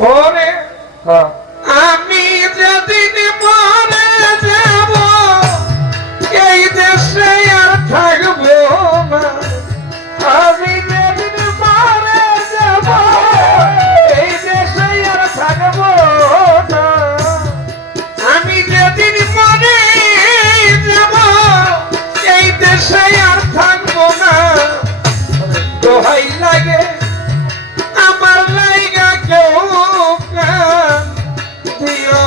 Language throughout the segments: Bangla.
ওরে আমি যেদিন মরে যাব এই দেশে আর থাকবো না। আমি যেদিন মরে যাব এই দেশে আর থাকবো না। আমি যেদিন মরে যাব এই দেশে আর থাকবো না। দোহাই লাগে আমার লাইগা কেউ দিও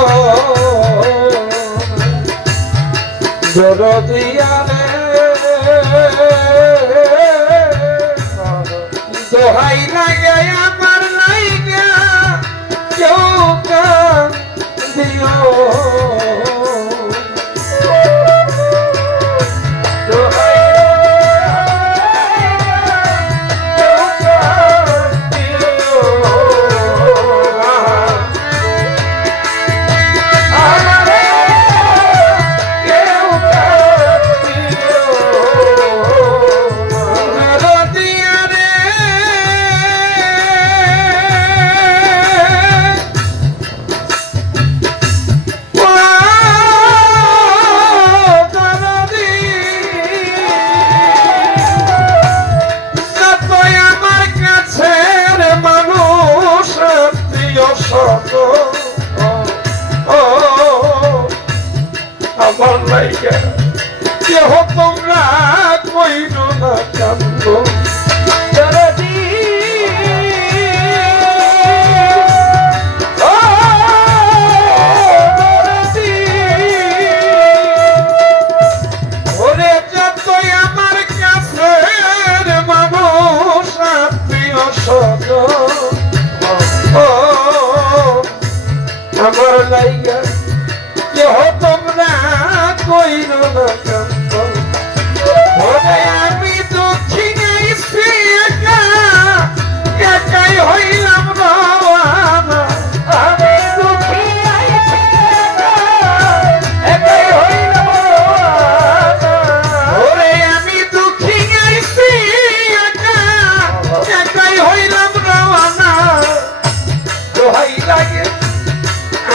দরদিয়া রে দোহাই লাগে আমার লাইগা কেউ দিও আমার লাইগা কেহ তোমরা কইরো না কান্দ ওরে যতই আমার কাছের মানুষ আত্মীয় স্বজন আমার লাইগা কেহ তোমরা কইরো না কান্দ ওরে আমি দুঃখী গাইছি একা একাই হইলাম রওয়ানা। আমি দুঃখী গাইছি একাই হইলাম রওয়ানা। ওরে আমি দুঃখী গাইছি একা একাই হইলাম রওয়ানা। দোহাই লাগে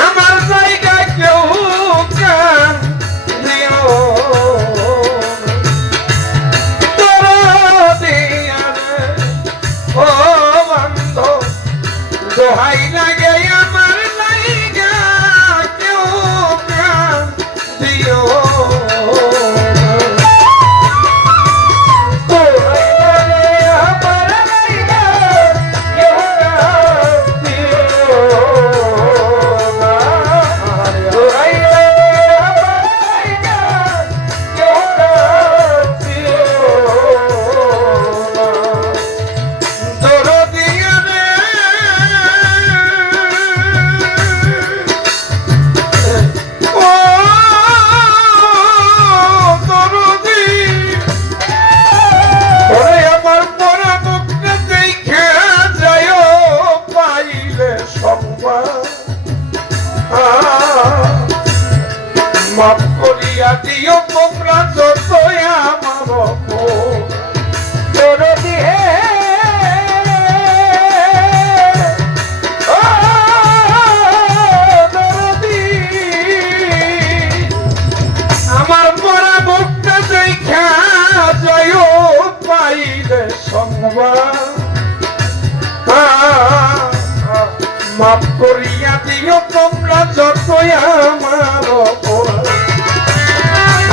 আমার জায়গা কেউ দিও তোর দিয়ারে ও বন্ধ দোহাই লাগে আমার জায়গা কেউ দিও মাফ করিয়া দিও তোমরা যতই আমার দরদি হে দরদি আমার মরা মুখটা দেখা যায় পাইলে সংবাদ মাফ করিয়া দিও তোমরা যতই আমার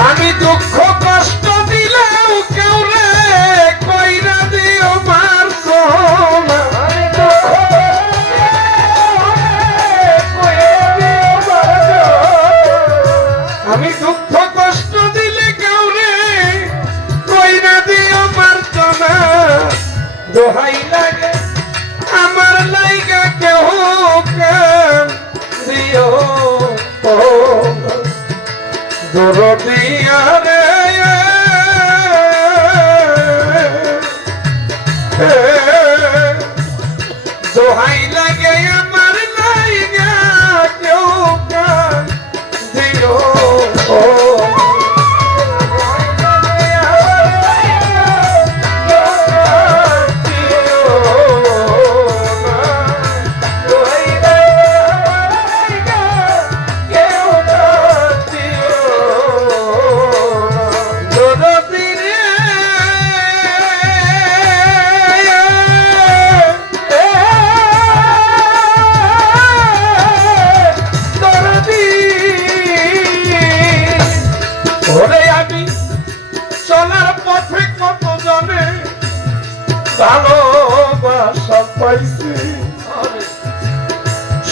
আমি দুঃখ কষ্ট দিলেও কেউরে কইরা দিও মারজনা। আমি দুঃখ কষ্ট দিলে কেউরে কইরা দিও মারজনা। দোহাই লাগে আমার লাইগা কেউ দিও দরদিয়া রে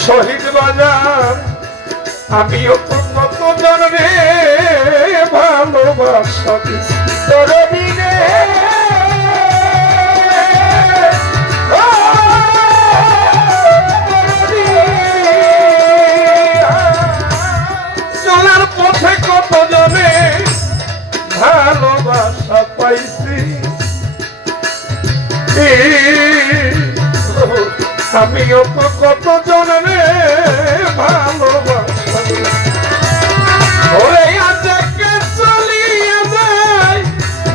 শহীদ বাজার আমিও তো কত জনরে ভালোবাসা দিছি তোর দিনে চলার পথে কত জনে ভালোবাসা পাইছি আমিও তো কত জনে ভালোবাসা ওরে আজকে চলিয়া যাই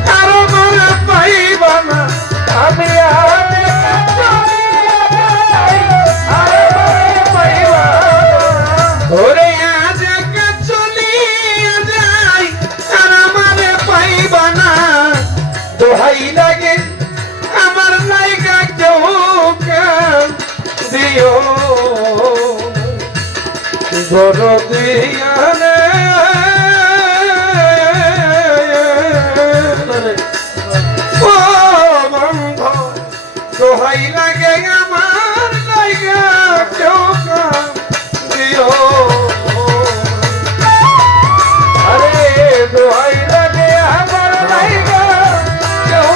কারো ঘরে পাইবা না আমি ওরে আজকে চলিয়া যাই কারো ঘরে পাইবা না দোহাই লাগে আমার লাইগা কেউ দিও দরদিয়ানে ও বন্ধ দোহাই লাগে আমার লাইগা কেউ দিও আরে দোহাই লাগে আমার লাইগা কেউ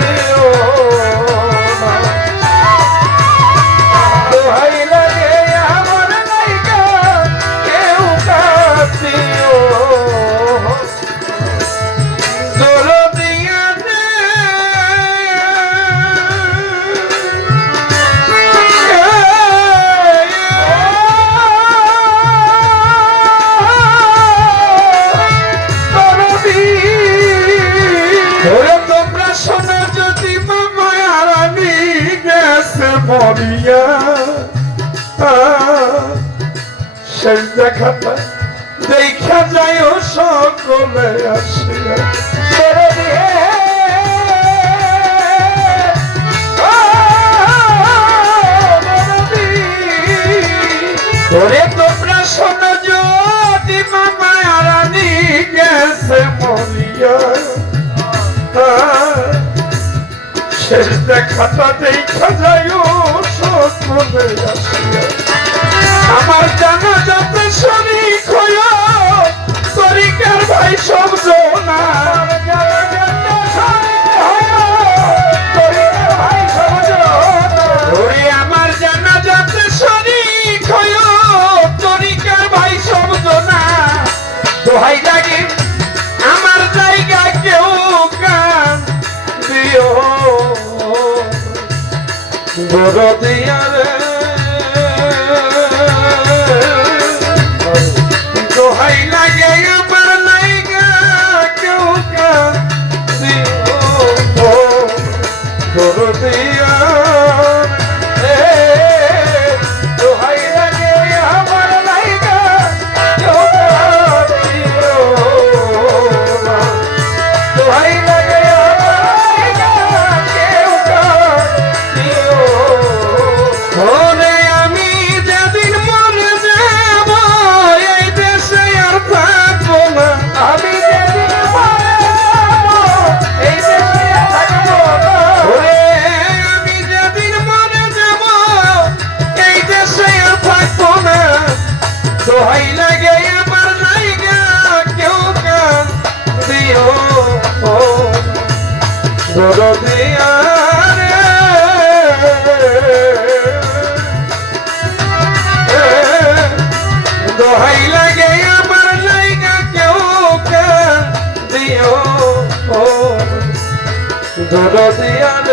দিও দোহাই লাগে আমার লাইগা কেউ দিও দরদিয়ানে তোমরা শোনো যদি মামার আমি গেছে মরিয়া শেষ দেখাটা দেখা যায় সকলে আসিয়া তোরে তোমরা শোনো যদি মামার আমি গেছে মরিয়া শেষ দেখাটা দেখা যায় সকলে আসিয়া আমার জানা যাতে শরীক হইল তরিকার ভাই শব্দ না আমার জানা যাতে শরীক হইল তরিকার ভাই শব্দ না দোহাই লাগে আমার জায়গা কেউ কান দিও দরদিয়ারে দোহাই লাগে আমার লাইগা কেউ কান দিও দরদিয়ারে দোহাই লাগে আমার লাইগা কেউ কান দিও দোহাই লাগে আমার লাইগা কেউ কান দিও ওরে আমি যেদিন মরে যাব এই দেশে আর থাকবো না আমি যেদিন মরে যাব এই দেশে আর থাকবো না ওরে আমি যেদিন মরে যাব এই দেশে আর থাকবো না দোহাই লাগে আমার জায়গা কেউ কান দিও দরদিয়ারে দোহাই লাগে আমার জায়গা কেউ দিও দরদিয়ারে